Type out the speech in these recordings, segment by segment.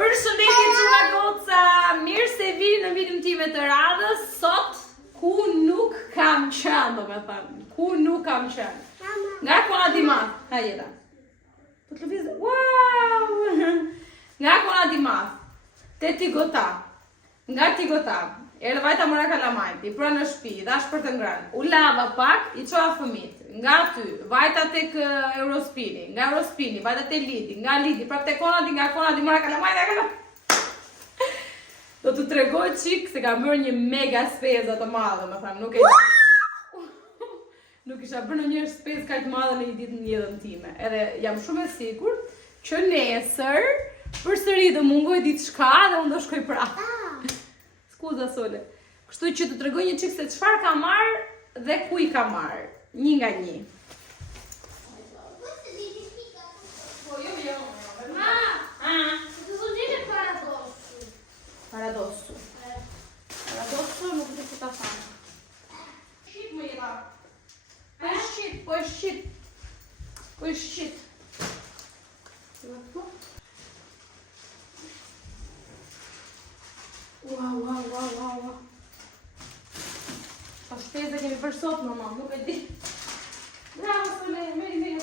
Përshëndetje çuna goca, mirë se vini në videon time të radhës. Sot ku nuk kam qenë, domethënë, ku nuk kam qenë. Nga kona dimat, hajera. Po të lëviz, wow! Nga kona dimat, te Tigota. Nga Tigota. Erdhe vajta mora kalamajt, i pra në shtëpi, dash për të ngrënë. U lava pak, i çoa fëmit. Nga aty, vajta tek Eurospini, nga Eurospini, vajta te Lidi, nga Lidi, prap te Konadi, nga Konadi mora kalamajt, Do t'u tregoj çik se kam bërë një mega spezë të madhe, më tham, nuk isha bërë ndonjëherë spezë kaq të madhe në një ditë në jetën time. Edhe jam shumë e sigurt që nesër përsëri do mungoj diçka dhe unë do shkoj prapë. Skuza Sole. Kështu që të tregoj një çik se çfarë kam marrë dhe ku i kam marrë. Një nga një. Po jo. Paradosso. Paradosso nuk di që ta fanë. Shqip më jeta. Po e shqip. Wow. Pa shpeze kemi për sot, mama, nuk e di. Bravo, Sole, meri, meri.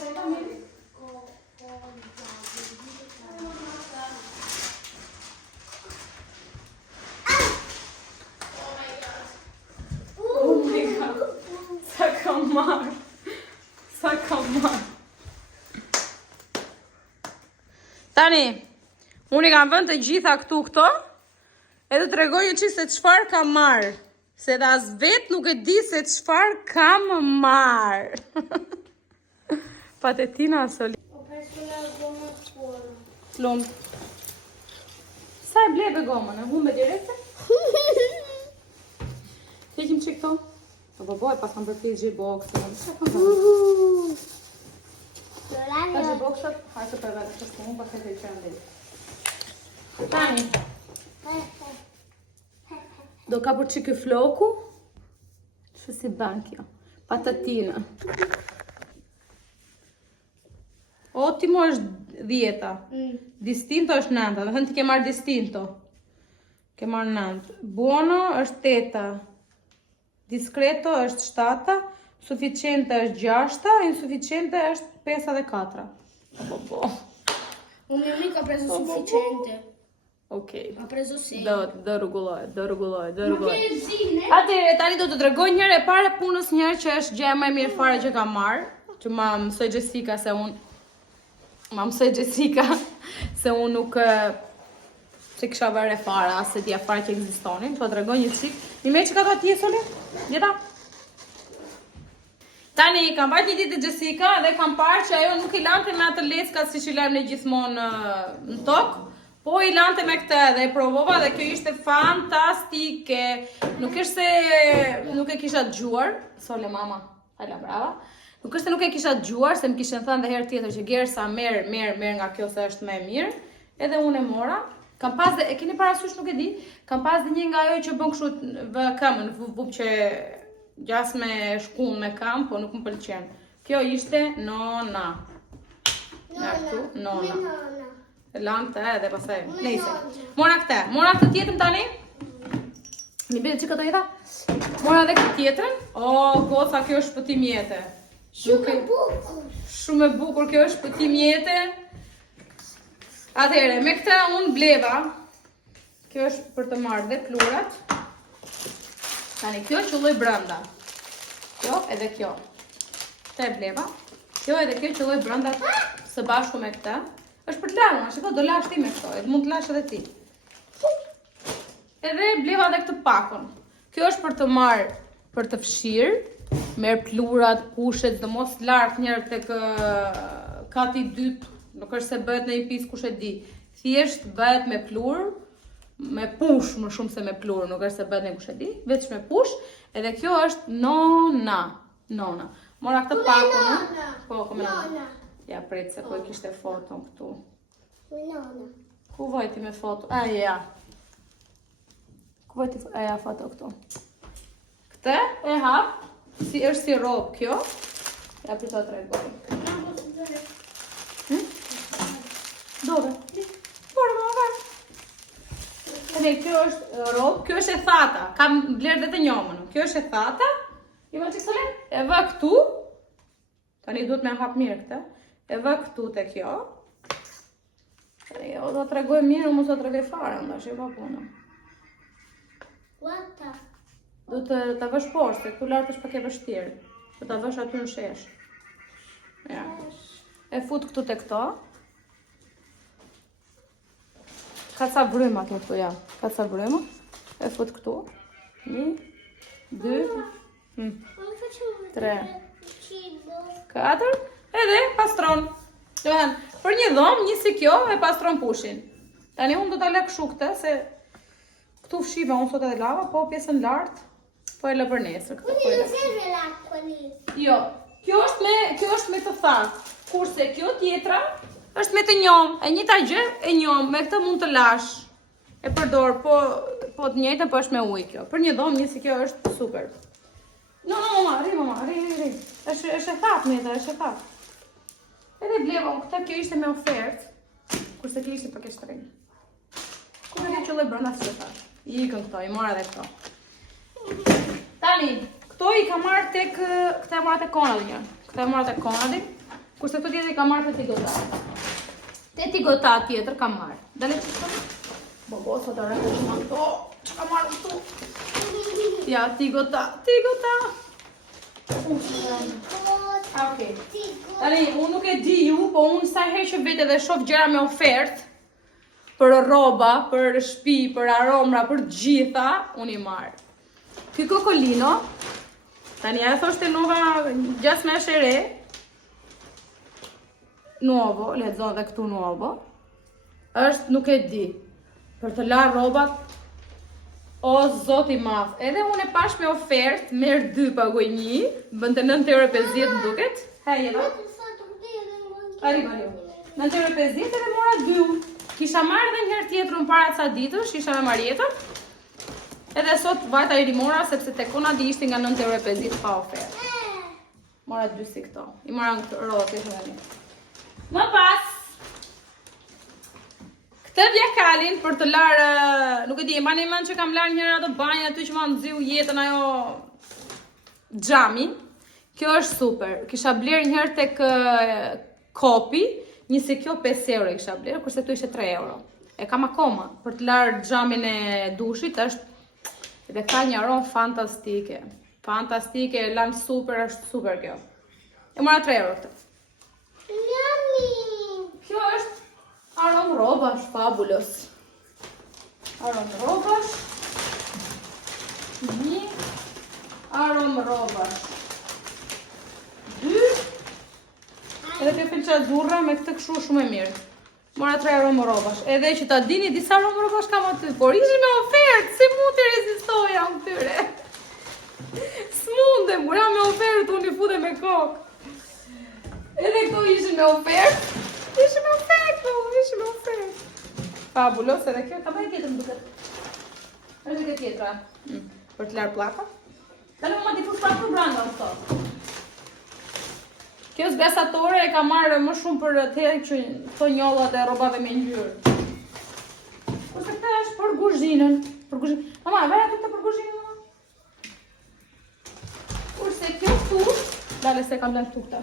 Sa kam marrë. Tani, unë i kam vënë të gjitha këto, edhe të regoj një qikë se çfarë kam marrë. Se dhe as vetë nuk e di se çfarë kam marrë. Patetina, Soli. O persona goma të Lumë. Sa e bleve gomën, e humbe direkte? Heqim që këto? Po boj, pas kam përpis G-boxën. Ta G-boxët, hajtë për vetë që s'ku, pas e të i qenë dhe. Tani. Do ka për qikë floku. Që si ban kjo? Patatina. Ottimo është 10. Distinto është 9. Dhe thënë ti ke marrë distinto. Ke marrë 9. Buono është 8. Discreto është 7, sufficiente është 6, insufficiente është 5 dhe 4. Po. Unë nuk ka preso sufficiente. Okej. Ha preso 6. Do rregulloj. Atëherë tani do të tregoj njëherë e parë punës njëherë që është gjë më e mirë fare që kam marrë, që ma mësoi Jessica se unë nuk se kisha vërre fara, se t'ja fare që ekzistonin, po të regoj një qik. Një me që ka të atje, Sole? Jeta? Tani, kam bajt një ditë të Jessica dhe kam parë që ajo nuk i lante me atë leskat si që i lajmë në gjithmonë në tokë, po i lante me këtë dhe e provova dhe kjo ishte fantastike. Nuk është se nuk e kisha dëgjuar, Sole mama, hala brava. Nuk është se nuk e kisha dëgjuar, se më kishen thënë dhe herë tjetër që Gersa merr nga kjo se është më e mirë, edhe unë e mora. Kam pas dhe, e keni parasysh nuk e di, kam pas dhe një nga ajo që bën kështu vë këmën, vup që gjas me shkun me kam, po nuk më pëlqen. Kjo ishte nona. Nga këtu, nona. E lang të edhe pasaj, nejse. Mora këtë tjetën tani. Mi bide që këtë jeta? Mora dhe këtë tjetën. O, goca, kjo është shpëtim jete. Shumë e bukur, kjo është shpëtim jete. Atëhere, me këta unë bleva, kjo është për të marrë dhe plurat. Tani, kjo qëlloj brënda. Kjo edhe kjo. Këta e bleva. Kjo edhe kjo qëlloj brënda së bashku me këta. është për të larë, shiko, do lash ti me këto, edhe mund të lash edhe ti. Edhe bleva dhe këtë pakon. Kjo është për të marrë, për të fshirë, merë plurat, pushet, dhe mos lartë njerë të kati dytë. Nuk është se bëhet në një pisë kush e di. Thjesht bëhet me plur, me push më shumë se me plur, nuk është se bëhet në kush e di, veç me push, edhe kjo është nona. Mora këtë pakun, po, kome nona. Ja, prejtë se po e kishte foton këtu. Nona. Ku vajti me foto? Ja. Ku vajti foto këtu? Këtë e hap, si është si robë kjo. Ja, për të tregoj. Dove? Bora, Edhe kjo është rob, kjo është e thata. Kam bler dhe të njomën. Kjo është e thata. I më çikse e vë këtu. Tani duhet me hap mirë këtë. E vë këtu te kjo. Jo, do të tregoj mirë, mos do të tregoj fare, ndash e pa punën. Guarda. Do të ta vësh poshtë, këtu lart është pak e vështirë. Do ta vësh aty në shesh. Ja. E fut këtu te këto. Ka ca bryma këtu, ja. Ka ca bryma. E fut këtu. 1, 2, 3, 4. Edhe pastron. Do të thënë, për një dhomë, një si kjo e pastron pushin. Tani unë do ta lë kështu këtë se këtu fshiva unë sot edhe lava, po pjesën lart po e lë për nesër. Jo, kjo është me të thartë. Kurse kjo tjetra është me të njom, e njëjta gjë e njom, me këtë mund të lash. E përdor, po të njëjtën po është me ujë kjo. Për një dhomë një si kjo është super. No, mama, ri. Është e thatë me është e thatë. Edhe bleva këtë, kjo ishte me ofertë, kurse kjo ishte pak e shtrenjtë. Kur e qëllë e brënda si të thashë. I ikën këto, i mora dhe këto. Tani, këto i ka marrë tek, këta e marrë tek Konadi një. Këta e marrë tek Konadi, kurse këto tjetër i ka marrë te Tigota. Te Tigota tjetër ka marrë. Dale që të Bobo, sot e rëndë që ma këto, që ka marrë këtu. Ja, Tigota. Okay. Tani, unë nuk e di ju, po unë sa herë që vete dhe shoh gjëra me ofertë, për rroba, për shtëpi, për aromra, për gjitha, unë i marr. Ky Kokolino, tani ajo thoshte nova gjasme është e re. Nuovo, lexon dhe këtu nuovo. Është nuk e di. Për të larë rrobat, o zoti madh. Edhe unë e pash me ofertë, merr 2 paguaj 1, bënte 9,50 € më duket. Hej, edhe. Arriva. 9,50 € edhe mora 2. Kisha marrë edhe njëherë tjetër para ca ditësh, isha me Marietën. Edhe sot vajta i rimora sepse tek Konadi ishte nga 9,50 € pa ofertë. Mora 2 si këto. I mora në këtë rrobat e tani. Më pas këtë vjekalin për të larë, nuk e di, mbani mend që kam larë njëherë ato banjë aty që ma nxiu jetën ajo xhami. Kjo është super. Kisha bler njëherë tek Kopi, një si kjo 5 € kisha bler, kurse këtu ishte 3 €. E kam akoma për të larë xhamin e dushit, është dhe ka një aromë fantastike. Fantastike, lan super, është super kjo. E mora 3 € këtë. Kjo është aromë robash, fabulous. Aromë robash. Një. Aromë robash. 2. Edhe kjo filqa zurra me këtë këshu shumë e mirë. Mora 3 € më robash. Edhe që ta dini disa aromë robash kam aty, por ishin me ofertë, si mund të rezistoja në tyre. S'mundem, mura me ofertë, unë i fude me kokë. Edhe këto ishin me ofertë. Ishin me ofertë. Fabulos, edhe kjo, ka bëjë tjetër më duket. Është këtë tjetra. Për të larë plaka. Tani më t'i fush pak për branda në këto. Kjo zgasatore e ka marrë më shumë për të që këto njollat e robave me ngjyrë. Kurse këta është për kuzhinën. Mama, vera aty të për kuzhinën, mama. Kurse kjo këtu, dale se kam lënë këtu këta.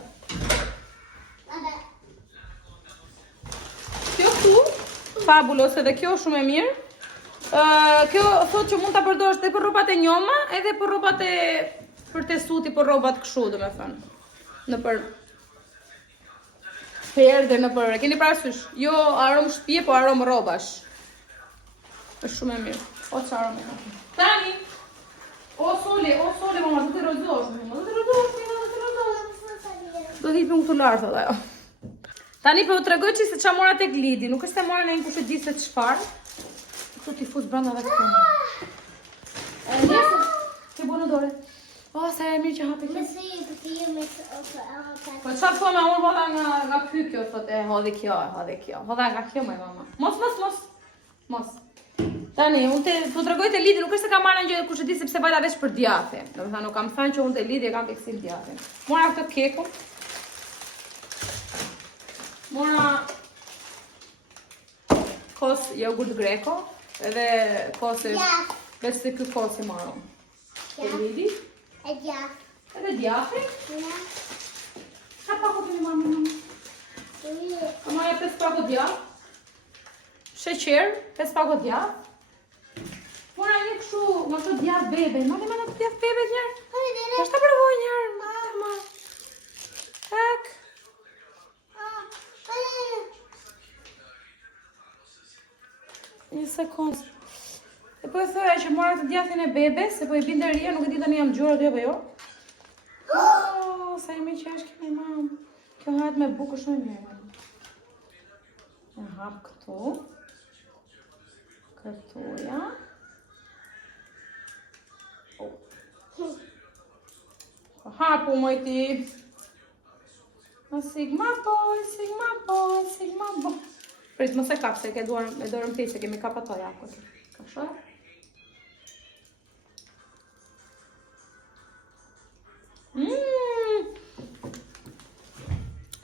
Kjo këtu, fabulos, edhe kjo shumë e mirë. Kjo thot që mund ta përdorësh edhe për rrobat e njoma, edhe për rrobat e për tesuti, për rrobat kështu, domethënë. Në për perde, në për, keni parasysh, jo aromë shtëpie, po aromë rrobash. Është shumë e mirë. O çfarë aromë. Tani, o sole, mama, do të rozosh, Do të hipim këtu lart edhe ajo. Tani po u tregoj që se çfarë mora tek Lidi, nuk është se mora në një kush e di se çfarë. Këtu t'i fus brenda dhe këtu. Nesër, ke bënë dore. O, sa e mirë që hapi kjo. Po çfarë thua me unë hodha nga ky kjo, thot e hodhi kjo. Hodha nga kjo me mama. Mos. Tani, unë të tregoj te Lidi, nuk është se kam marrë gjë kush e di sepse vajta veç për djathtë. Domethënë nuk kam thënë që unë te Lidi e kam fiksim djathin. Mora këtë kekun. Mora kos jogurt greko. Edhe kosi, veç se ky kosi marron. E lidi? E djath. Edhe djathi? Ja. Ka pako të një mamë. Ama e 5 pako djath. Sheqer, 5 pako djath. Mora një kështu, më të djath bebe. Ma të djath bebe njërë. Është të provoj njërë. Tak. Një sekundë. E po e thëja që mora të djathin e bebe, se po e binde rria, nuk e di tani jam gjurë aty apo jo. Sa imi që është kemi mamë. Kjo hahet me bukë shumë mirë. E hap këtu. Këtuja. Hapu moj ti. Sigma boy. Prit mos e kap se ke dorën ti se kemi kap ato jakut. Kasha?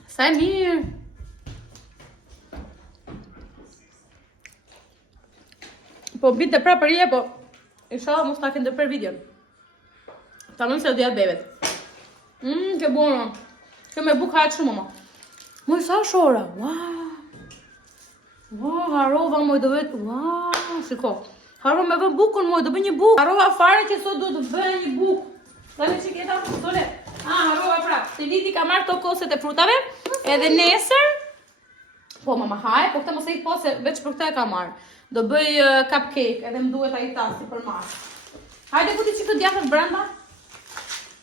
Sa e mirë. Po bite pra për je, po inshallah mos ta ke ndërper videon. Ta mund se o djatë bebet. Ke buono. Kjo me buk hajtë shumë, mama. Moj, sa shora. Wow, harova, moj, do vetë. Wow, shiko. Harova me vë bukën, moj, do bëj një buk. Harova fare që sot do të bëj një buk. Dale që keta, dole. Harova prap. Se Lidi ka marrë to koset e frutave. Edhe nesër. Po, mama, haj, po këte mos e i po se veç për këte e ka marrë. Do bëj cupcake, edhe më duhet a i tasi për marrë. Hajde kuti që këtë djathët brenda.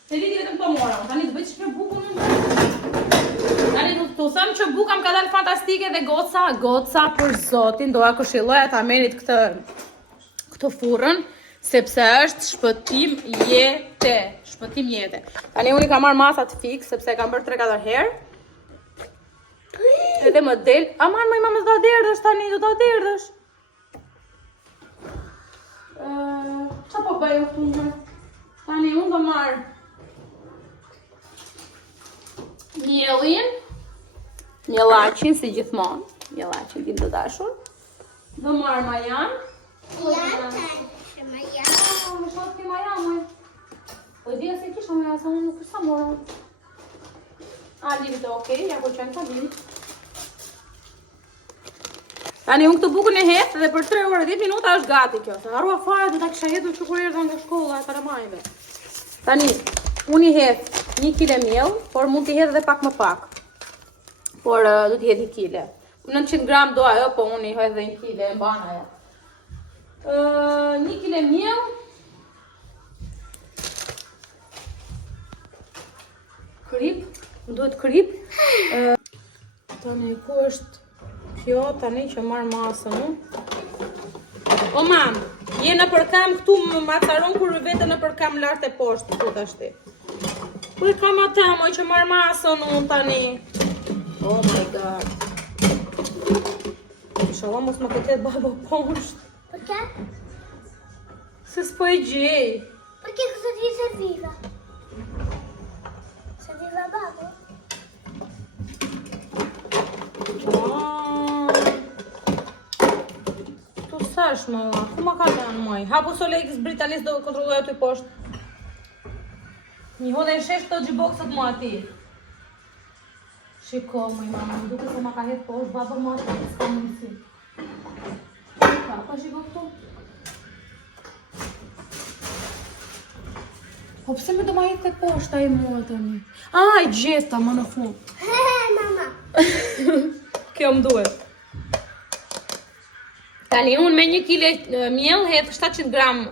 Se Lidi vetëm to mora, tani të bëj që për bukën në brenda. Tani të thëmë që buka më ka dalë fantastike dhe goca për zotin, doja këshilloja ta merit këtë furën, sepse është shpëtim jete. Tani unë i ka marrë masat fix, sepse kam bërë 3-4 herë. Edhe më del, aman më i mamës do derdhësh tani, do derdhësh. Qa po bëjë këtu një? Tani unë do marrë mjellaqin si gjithmonë, mjellaqin tim të dashur. Do marrë majan. Më shot ke majan, moj. Po dhja se kisha majan, sa unë nuk kësa mora. Livit e okej, ja po qenë ka livit. Tani unë këtë bukën e hetë dhe për 3 orë 10 minuta është gati kjo. Se harua fare dhe ta kisha hetur që kur erdhën nga shkolla e paramajve. Tani, unë i hetë 1 kile miell, por mund t'i hedh edhe pak më pak. Por do t'i hedh 1 kile. 900 gram do ajo, po unë i hedh edhe 1 kile, e mbana ajo. 1 kile miell. Krip, më duhet krip. Tani, ku është kjo tani që marrë masën, O mam, je në përkam këtu më macaron kur vete në përkam lartë e poshtë, ku të ashti. Ku i kam ata, moj që marrë masën unë tani. Oh my god. Inshallah mos më këtë babo poshtë. Perché? Se s'po e gjej. Perché cosa ti serviva? Serviva babbo? Tu sash më, ku ma ka janë moj? Hapu Solex Britanis do kontrolloja ty poshtë. Një hodhe e shesh të gjibokset mu ati. Shiko, moj mama, më duke se ma ka hetë poshtë, babër mu ati, s'ka mundësi. Pa shiko këtu. Po pëse me do ma hetë të poshtë a i mua të një? I gjeta më në fund. Mama. Kjo më duhet. Tani unë me 1 kile miell hedh 700 gram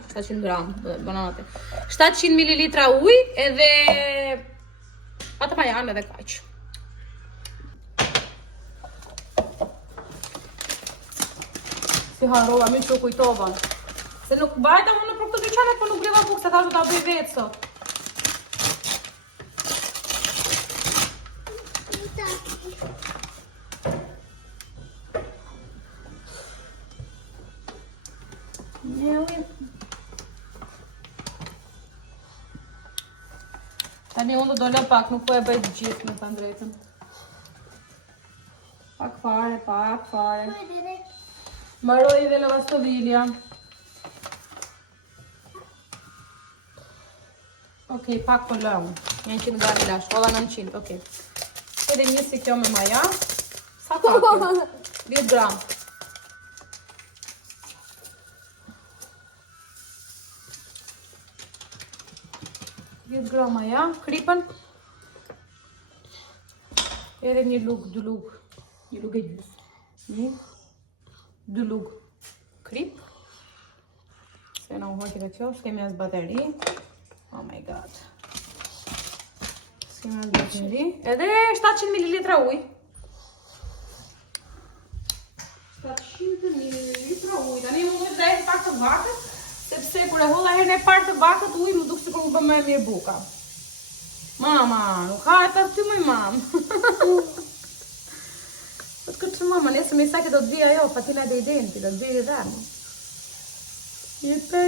bananate. 700 ml ujë edhe atë majan edhe kaq. Si harrova mi që u kujtova. Se nuk bajta unë për këtë dyqanet, po nuk bleva bukë, se thashtë ta bëj vetë sot. Tani unë do dole pak, nuk po e bëj të gjithë me të drejtën. Pak fare. Mbaroi dhe lavastovilja. Okej, pak po lëm. 100 gram lash, valla 900, okej. Edhe njësi kjo me maja. Sa ka kjo? 10 gram. Grama ja, kripën. Edhe një lugë, 2 lugë. Një lugë e gjysë. 1, 2 lugë krip. Se në uhoqit e kjo, s'kemi as bateri. Oh my god. S'kemi as bateri. Edhe 700 ml uj. 700 ml uj. Tani unë dhe e pak të vakët. Sepse kur e holla herën e parë të vakët uj, më duk sikur më bë më e mirë buka. Mama, nuk ha e ta ty më mam. Po të këtë mama, nesër me sake do të vija jo, pa tina dhe identi, do të vija dhe mu. Jeta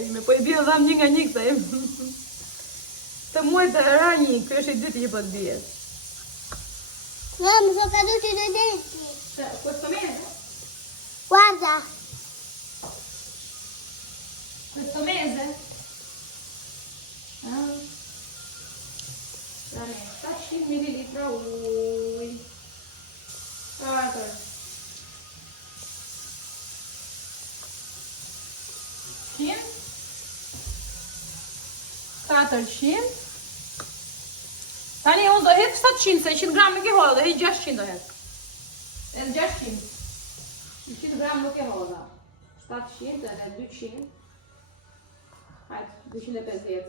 ime, po i bjo dham një nga një këta e. Të muaj të ra një, kjo është i dyti që po të bje. Mamma, sono caduti 2 denti. Questo mese? Guarda. Questo mese? Ah. 700 ml uj. Katër. 400. Tani unë do hedh 700, se 100 gram nuk e hodha, do hedh 600 do hedh. Edhe 600. 100 gram nuk e hodha. 700 edhe 200. Hajde, 250.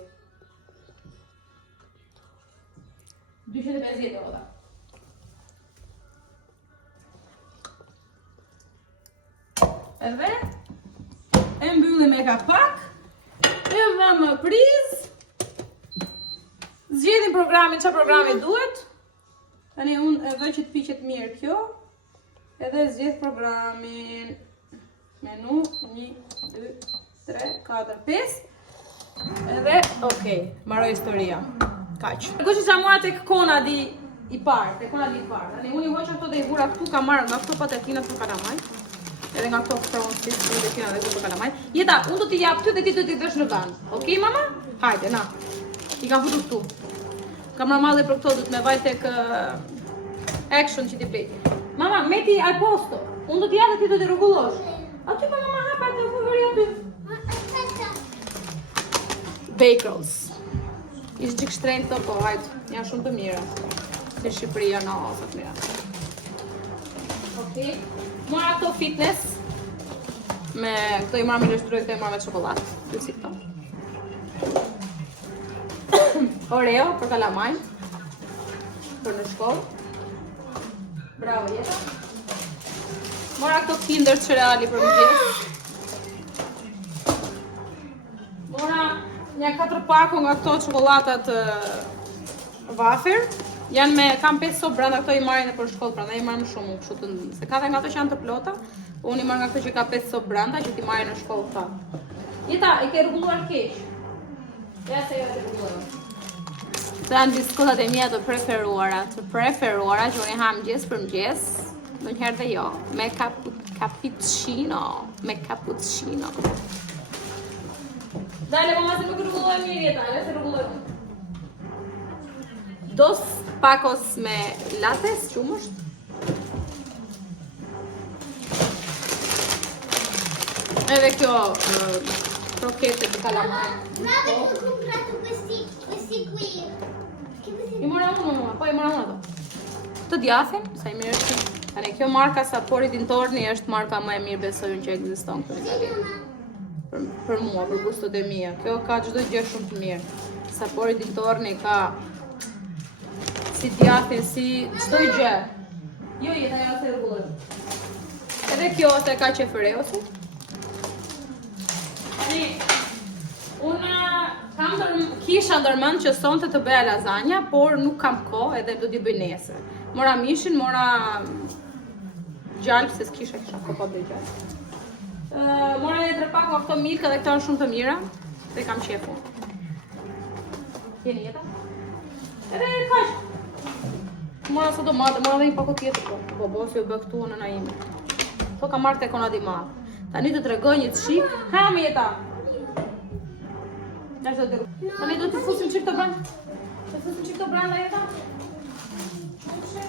250 hodha. Edhe e mbyllim me kapak. E vëmë prizë. Zgjedhim programin, çfarë programi duhet. Tani unë e vë që të piqet mirë kjo. Edhe zgjedh programin. Menu 1, 2, 3, 4, 5. Edhe, okej, mbaroi historia. Kaq. Kush isha mua tek kona di i parë, tek kona di i parë. Tani unë i hoqa këto dhe i vura këtu, ka marrë nga këto patatina për kalamaj. Edhe nga këto fronsi, patatina dhe këto për kalamaj. Jeta, unë do t'i jap ty dhe ti do t'i vesh në vend. Okej, mama? Hajde, na. I kam futur këtu. Kam normal për këto du të me vaj tek action që t'i plej. Mama, meti al posto. Unë do t'i jap dhe ti do t'i rregullosh. Aty pa mama hapa të fuveri aty. Bakerls. Ishtë gjik shtrejnë të po, hajtë, janë shumë të mira. Se Shqipëria në ose të mira. Okej. Mora këto fitness. Me këto i marrë me lështruj, këto i marrë me çokoladë. Kjo si këto. Oreo për kalamaj. Për në shkollë. Bravo, Jeta. Mora këto Kinder cereali për mëngjes. Mora një 4 pako nga këto çokoladat wafer. Janë me, kam 5 sop brenda, këto i marrin edhe për shkollë, prandaj i marr më shumë, kështu të, se ka dhe nga ato që janë të plota, unë i marr nga këto që ka 5 sop brenda, që ti marrin në shkollë këta. Jeta, e ke rregulluar keq. Ja se jo e rregulluar. Të janë biskutat e mia të preferuara që unë i ha mëngjes për mëngjes, ndonjëherë dhe jo, me cappuccino, Dale, mama, se nuk rregulloj mirë Jeta, le se rregulloj. Dos pacos me lattes, qumësht. Edhe kjo crocchette di calamai. Guarda che ho comprato questi qui. I mora uno, mamma, poi i mora uno ato. Të djathin, sa i mirë është. Tani kjo marka Sapori Tintorni është marka më e mirë besoj që ekziston këtu në Itali. Për mua, për gustot e mia. Kjo ka çdo gjë shumë të mirë. Sapori Tintorni ka si djathin, si çdo gjë. Jo, Jeta, ja se rregulloj. Edhe kjo se ka qefereosi. Tani, unë kisha ndërmend që sonte të bëja lasagna, por nuk kam kohë edhe do t'i bëj nesër. Mora mishin, mora gjalp, se s'kisha kohë pa bëj gjalp. Mora një 3 pak nga këto milka dhe këto janë shumë të mira, dhe kam qefu. Jeni Jeta? Edhe kaq. Mora sot domate, mora dhe një pako tjetër po. Po, si u bë këtu në na ime. Kto ka marrë tekon adi madh. Tani të tregoj një shik. Ha me jeta. Tani do të fusim çik të brenda. Të fusim çik të brenda jeta.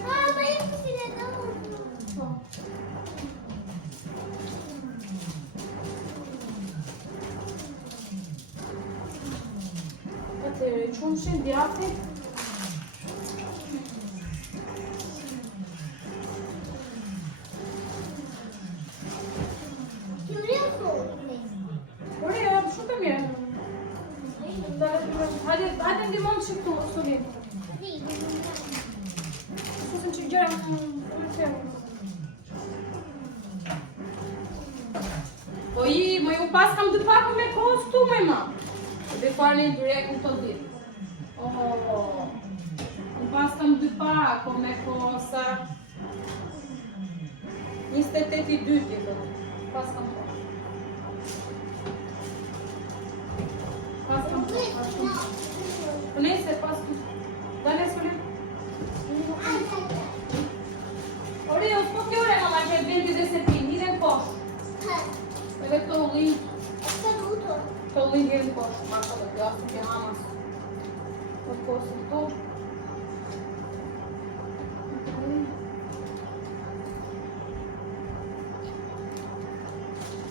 Mamma, io mi si vedo. Atëre, çumshin djati. Hajde ndihmon çik tu, Sulin. Fusim çik gjëra me thënë. Po më ju pas kam dy pako me kostume ma. Dhe fare një direkt në të ditë. Oho. Më pas kam dy pako me kosa. 28.2 tjetë. Pas kam po. Pas kam po. Po nese pas kam. Dale, Sulin. Ore, u s'po kjo ore mama që e vendi dhe se ti, një dhe në poshë. Edhe këto ullin. Këto ullin një në poshë. Marka dhe pjasë në pjamas. Në poshë këto.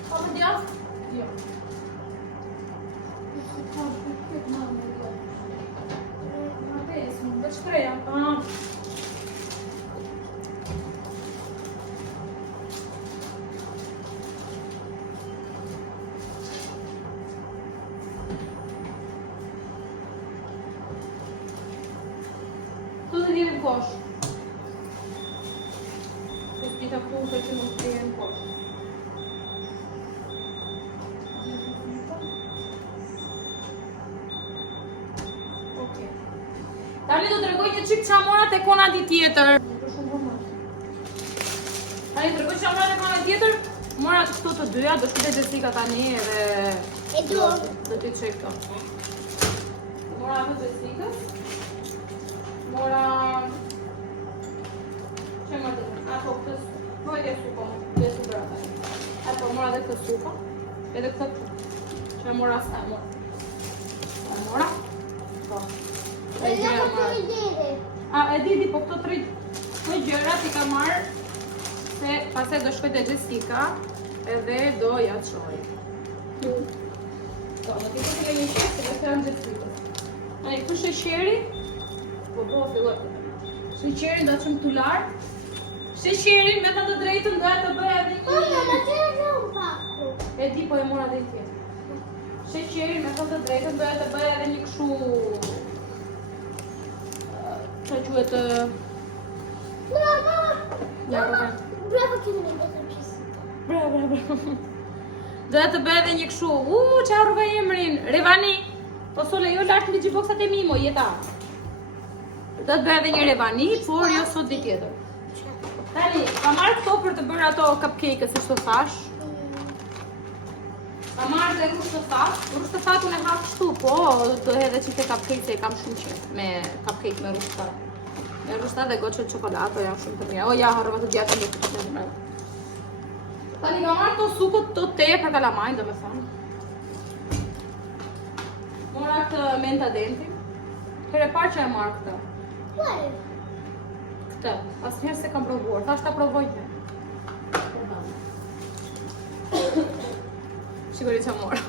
Ka me djasë? Jo. Dhe shpreja. Kosh. Të pita punte që nuk të jenë kosh. Okej. Tani do të tregoj një çik çamora tek kona tjetër. Tani tregoj çamora tek kona tjetër. Mora këto të dyja, do shkëtej Jessica tani edhe do t'i çoj këto. Mora ato Jessica. Mora... Që më dhëtë? Ato këtë vojtje supa, dhe su brata. Ato mora dhe këtë supa, edhe këtë që mora s'ka mora. Mora? Po. E di, po këto tri gjërat i ka marrë se pase do shkoj te Jessica edhe do ja çoj. Po, në t'i të një qështë se dhe janë Jessica. Ani, këtë sheqeri, po filloj. Sheqerin do të qëmë të lartë. Sheqerin me të drejtën doja të bëja edhe një... Mama, ma që e shumë paku? E di, po e mora dhe tjetë. Sheqerin me të drejtën doja të bëja edhe një këshu... Që quhet... Mama! Ja, Robert. Bravo që në me të qësë. Bravo. Doja të bëja edhe një këshu... Qa rruve emrin? Revani! Po sole, jo lartë në gjiboksat e mimo, jeta. Do të bëja edhe një revani, por jo sot di tjetër. Tani, ka marrë këto për të bërë ato cupcake-ës, si shto thash. Ka marrë dhe rushtëfat. Rushtëfat unë e hap kështu, po do edhe qite cupcake se kam shumë qef me cupcake me rushtëfat. Me rushtëfat dhe goqët qokolato janë shumë të mira. O ja, harrova të gjatë në këtë të mërë. Tani, ka marrë të sukët të teje për kalamajnë, do me thonë. Mora këtë menta denti. Kere parë që e marrë këtë. Kuare? Këtë, asnjëherë se kam provuar, thash ta provoj me. Shikoni që mora.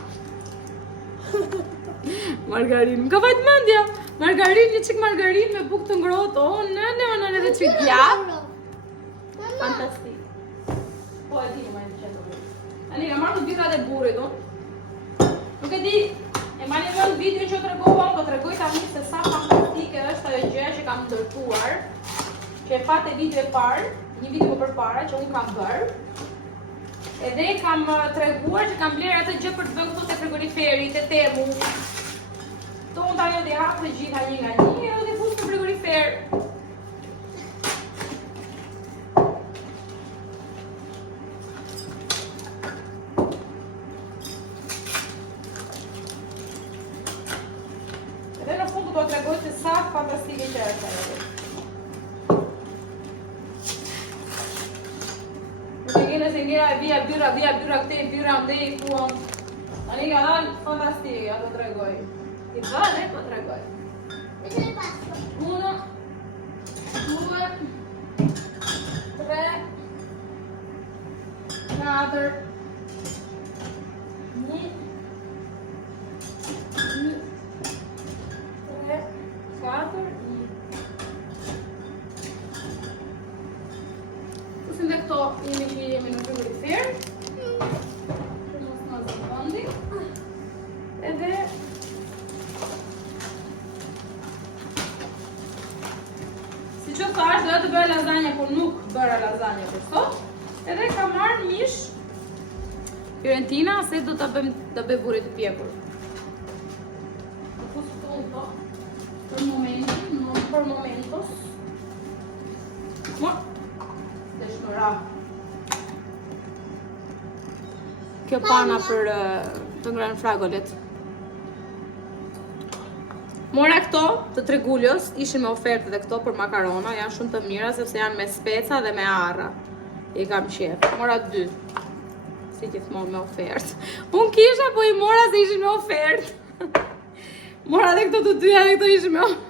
Margarin, më ka vajtë mendja. Margarin, një qik margarin me bukë të ngrohtë. O, në, edhe qik gjatë. Fantastik. Po e di, më e në qëtë. Ani, ka marrë të bira dhe burit, do. Nuk e di, e mani më në video që të regova, po të regoj tani se sa fantastike është ajo gjë që kam ndërtuar. Që e fate video e parë, një video më përpara që unë kam bërë. Edhe kam treguar që kam blerë atë gjë për të bënë këto te frigoriferi, te Temu. To unë tani dhe hapë të gjitha një nga një, edhe dhe fusë në frigorifer. Edhe në fund do të tregoj se sa fantastike që është ajo. Nuk e gjene se njëra e vija birra këte, birra ndej, kuon. Tani ka dalë fantastike, ja të tregoj. Ti dalë, po tregoj. E ne passo. 1, 2, 3, 4, 1, 2, 3, 4, 1. Kusin dhe këto jemi në frigorifer. Që mos në zëvëndi. Edhe si që thash, do të bëj lazanja, por nuk bëra lazanja për sot. Edhe ka marrë mish Fiorentina se do ta bëj burri të pjekur. Do pus këtu këto për momentin, nuk për momentos. Mor. Dhe shnura. Kjo pana për të ngrënë fragolet. Mora këto të Trigulios, ishin me ofertë dhe këto për makarona, janë shumë të mira sepse janë me speca dhe me arra. I kam qef. Mora 2. Si gjithmonë me ofertë. Unë kisha, po i mora se ishin me ofertë. Mora dhe këto të dyja dhe këto ishin me ofertë.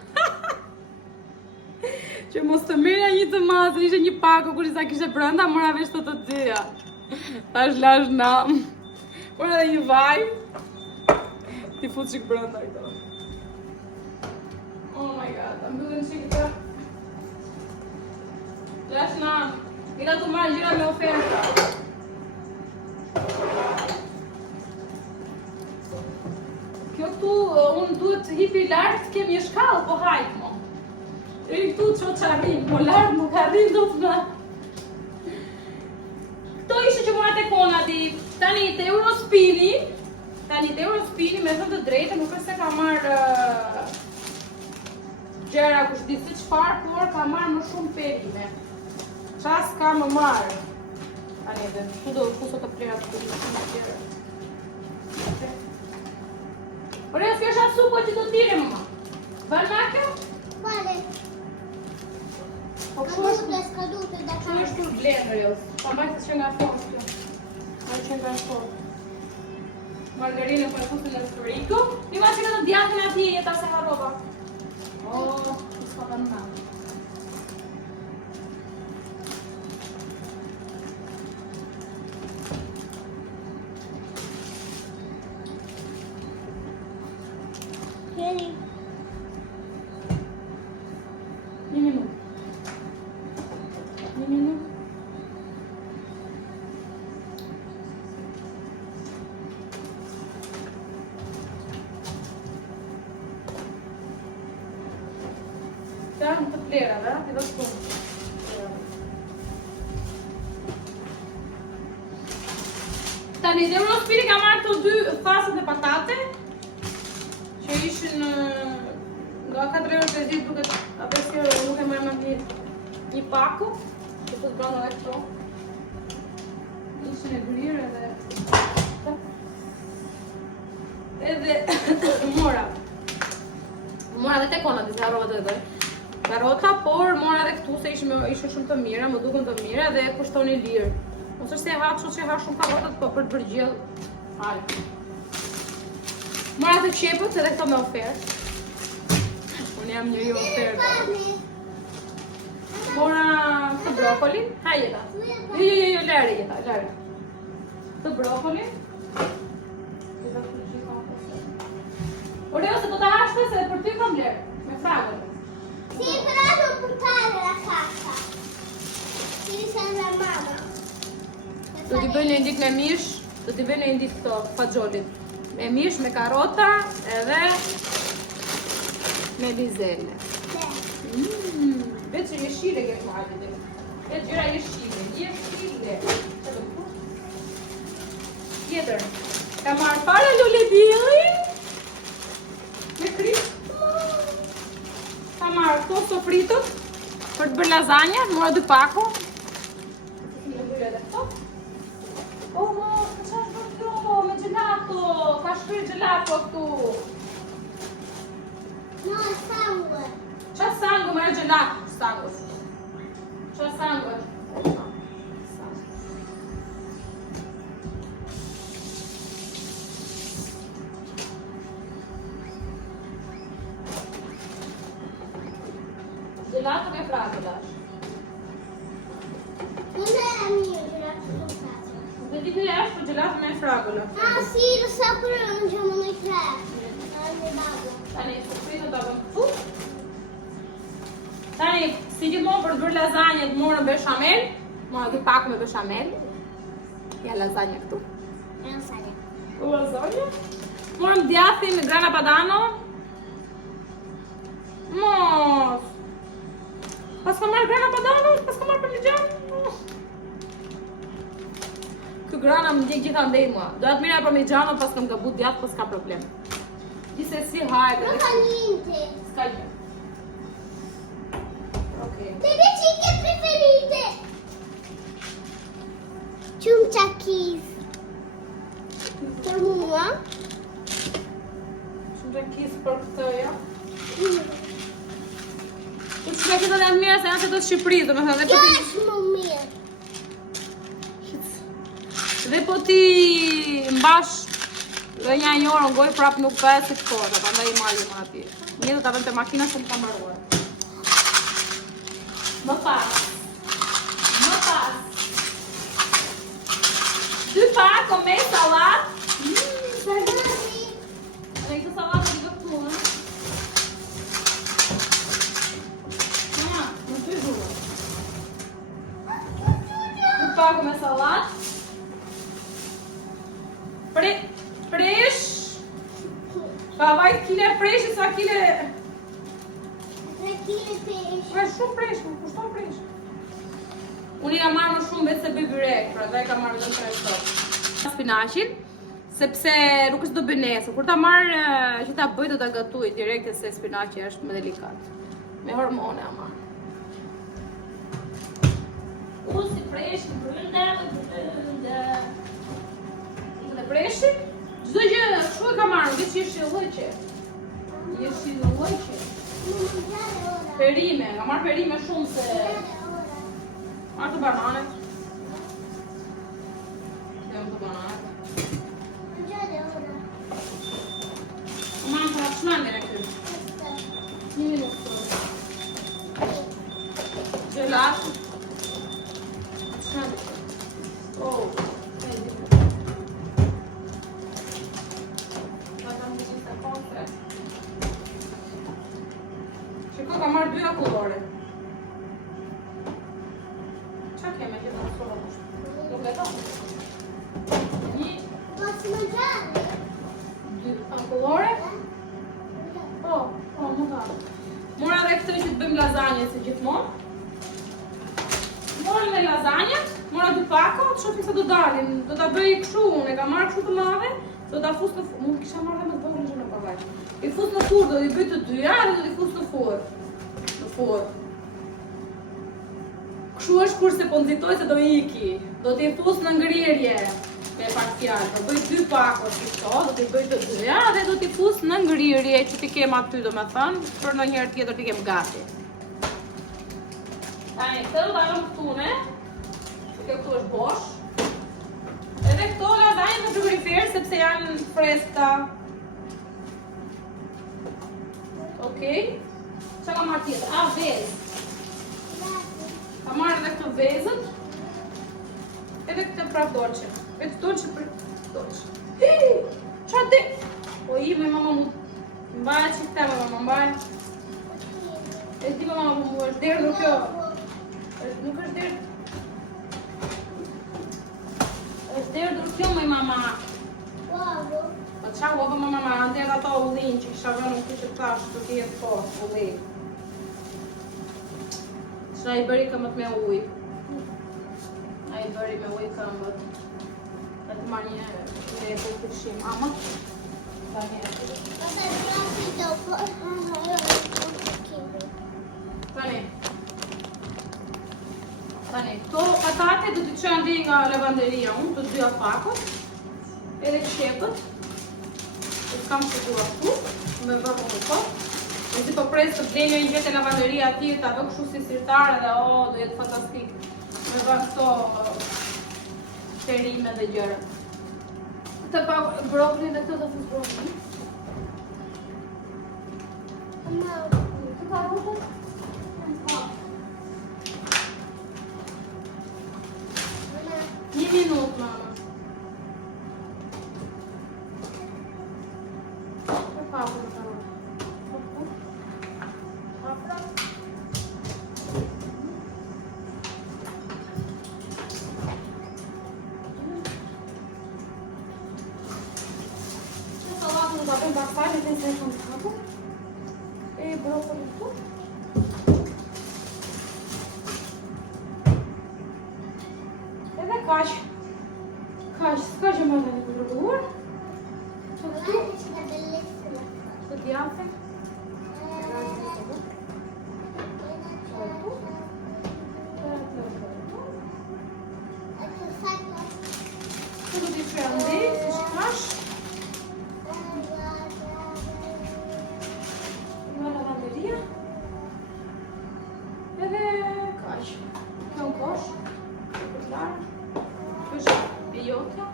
Që mos të merja një të madhe, ishe një pako kur isa kishe brënda, mora vesh të dyja. Tash lash nam. Mora dhe një vaj. Ti fut qik brënda këto. Oh my god, ta mbyllen qik të. Lash nam. Mira tu marrë gjira me oferta. Kjo këtu, unë duhet hipi lartë, kem një shkallë, po hajtë mo. E këtu që arrim, po lartë nuk arrim do të më. Këto ishe që mora të kona di. Tani të Eurospini, me thënë të drejtë, nuk është se ka marrë gjera kush di si çfarë, por ka marrë më shumë perime. Qas ka më marrë. Tani dhe, ku do kusot të plera të tjera. Por e s'ke shatë supo që të tire më. Bën me kjo? Quale? Po kështu është kur blender jo. Pa majtë që nga fort kjo. Majtë që nga fort. Margarinë për fusin në frigo. Ti ma që këtë djatën ati jeta se harova. O, s'ka të në. Vieni. Një minut. Janë të plerave, ti do të punë. Tani dhe Eurospini ka marrë këto 2 fasët e patate që ishin nga 4 euro për ditë duket apes kjo nuk e marrë më një paku që të bënë dhe këto. Ishin e grirë edhe mora dhe tekona të harova të dojë. Karota, por mora dhe këtu se ishin shumë të mira, më duken të mira dhe kushtoni lirë. Mos është se ha kështu që ha shumë karotat, po për të përgjell hajë. Mora të qepët edhe këto me ofertë. Unë jam njëri ofertë. Mora të brokolin, ha jeta. Jo, lere jeta, lere. Të brokolin. Ore, ose do të hashtë se për ty kam lere, me fragën. Sì, però devo portare la cassa. Ti sembra mamma. Do t'i bëjnë një ndik me mish, do t'i bëjnë një ndik këto faxholit. Me mish, me karota, edhe me bizele. Vetë që jeshile ke kuajtë dhe. Vetë gjyra jeshile. Tjetër, ka marrë fare lule dili, me krisë. Ka marrë këto sofritët për të bërë lasagna, mora 2 pako. Oh, no, qa është bërë kjo me gelato? Ka shkryr gelato këtu. No, sangue. Qa sangue, më e gelato? Sangue. Qa sangue? gelato me fragola. Non era mio il gelato con fragola. Dhe ti është për gelato me fragola. Ah sì, lo so, però lo mangiamo noi tre. Anche babbo. Tani, sufritu ta bëm këtu. Tani, si gjithmonë për të bërë lazanje të morëm beshamel. Morëm këtë pak me beshamel. Ja lazanje këtu. Non sa ne. Lazanje. Morëm djathi me grana padano. Mos. Pas ka marrë grana padano, pas ka marrë parmigiano. Ky grana më ndjek gjithandej mua. Do atë mira parmigiano pas kam gabut djath, pas ka problem. Gjithsesi hajde. Non fa niente. S'ka gjë. Okej. Le mie cicche preferite. Ciumcia kiss. Per mua? Shumë të kisë për këtë, ja. Po që me këtë dhe janë mira se janë se të Shqipërisë, do me thënë, Piacciono mie. dhe po ti mbash dhe një orë në gojë prap nuk ka e si të kota, pa ndaj i malim ati. Një do të avem të makina se më ka mbaruar. Më pas. 2 pako me salat. Salami. Dhe këtë salat të këtu, në? Në të zhurë. 2 pako me salat. Presh. Ka vajt kile presh, sa kile... 3 kg pesce. Ka shumë presh, më kushton presh. Unë i ka marrë më shumë vetë se bëj byrek, pra dhe ka marrë dhe 3 sot. Spinaqin, sepse nuk është do bënesë. Kur ta marrë që ta bëj do ta gatuj direkte se spinaqi është më delikat. Me hormone ama. Si presh, brënda. Dhe preshin, çdo gjë kështu e ka marrë, veç jeshillëqe. Jeshillëqe. Non mangiare ora. Perime, ka marrë perime shumë se... Mangiare ora. Marrë të bananet. Dem të bananet. Mangiare ora. Marrë të rafshmendin e këtë. Aspetta. 1 minutë. Gelato. Rafshmendin. Oh, Shiko ka marrë 2 akullore. Qa keme gjithë në sola kushtë? Nuk e ta? 1, Posso mangiare? 2 akullore? Po, më ta. Mora dhe këtë që të bëjmë lazanje se gjithmonë. Morën me lazanjet, mora 2 pako, të shohim se do dalin. Do ta bëj kështu, unë e ka marrë kështu të madhe, do ta fus në furr. Mund kisha marrë dhe me të vogël në pavaj. I fus në furr, do t'i bëj të dyja dhe do t'i fus në furr. Në furr. Kështu është kurse po nxitoj se do iki. Do t'i fus në ngrirje. Me pak fjalë, do bëj 2 pako si këto, do t'i bëj të dyja dhe do t'i fus në ngrirje që t'i kem aty, domethënë, për ndonjëherë tjetër t'i kem gati. Tani, këtë do ta lëm këtu, ne? Kjo këtu është bosh. Edhe këto lazanje në frigorifer sepse janë freskëta. Okej. Qa ka marrë tjetër? Vezë. Ka marrë edhe këto vezët. Edhe këtë prap dolçe. Këtë dolçe për dolçe. Qa di? O i me mama mu. Mbaj që këta me mama, mbaj. E ti me mama mu është derë kjo. Nuk është derë. është derë kjo me mama. Uovo. Po qa uovo me mama, ndër ato ullin që kisha vënë në këtë tash të tjetë po, ullin. Qa i bëri këmët me uj. A i bëri me uj këmbët. Dhe të marrë një dhe e të këshim amët. Vabbè, provi dopo. Tani. Këto patate do t'i qënë di nga lavanderia unë, të 2 pakët. Edhe qepët. E s'kam shkuar këtu, me vërë më të. E si po presë të blenjë një gjete lavanderia ati, ta vë kështu si sirtare dhe do jetë fantastik. Me vërë këto perime dhe gjërë. Këtë pa brokli dhe këtë do fës brokli. Mamma. Këtë pa rrugët? minutë, mama. Për papër të karot. Papra. Që salatën në zapën pasaj, në të në të kapër. E brokoli këtu. Edhe kaq, s'ka që më të një përgjuar. Që këtu, që t'jafe. Që du t'i që andi, si shkash. Nga lavanderia. Edhe kaq. Kjo në kosh. Kjo është pijotja.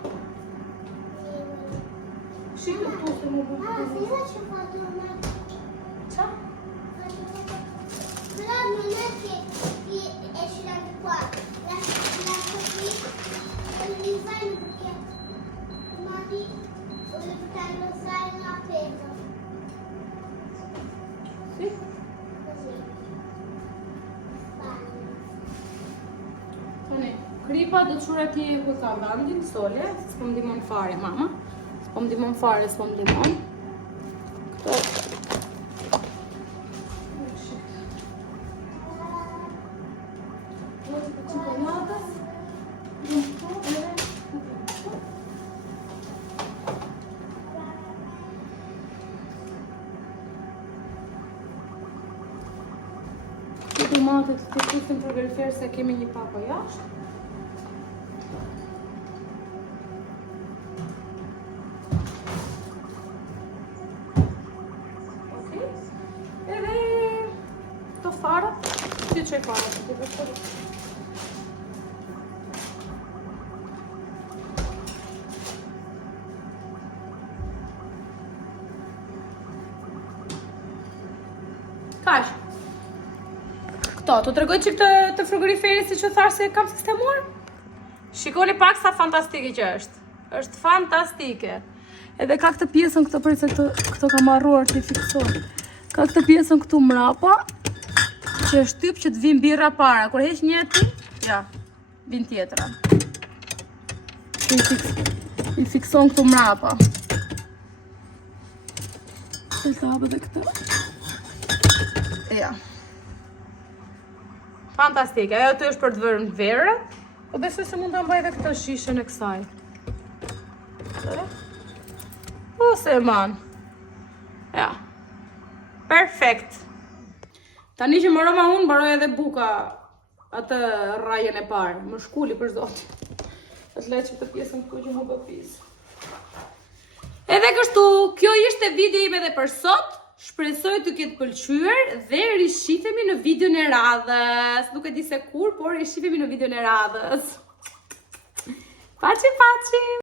Shikë këtu se më bërë. Qa? Si? Tani, kripa do të shura ti ku ka vendin, sole, s'po më dimon fare, mama. S'po më dimon fare, s'po më dimon. Këto. Tomatet të kusin për verifer se kemi një papa jashtë. Ok. Edhe të farat. Si që e farat? Të vështërë. Kash. Këto, të tregoj që këtë frigoriferi si që thash se kam sistemuar? Shikoni pak sa fantastike që është. Është fantastike. Edhe ka këtë pjesën këto për se këto kam marruar të i fiksoj. Ka këtë pjesën këtu mrapa, që është typ që të vim birra para. Kur heq një ti, ja, vin tjetra. I fikson këtu mrapa. Të hapë dhe këta. Ja. Fantastike, ajo të është për të vërë në verë, po besoj se mund të mbaj dhe këtë shishën e kësaj. Ose man. Ja. Perfekt. Tani që më roma unë, baroj edhe buka atë rajën e parë. Më shkulli për zoti. Të le që të pjesën këtu që më bëpisë. Edhe kështu, kjo ishte video ime dhe për sot. Shpresoj të ketë pëlqyer dhe rishitemi në videon e radhës. Nuk e di se kur, por rishitemi në videon e radhës. Paçi, paçi!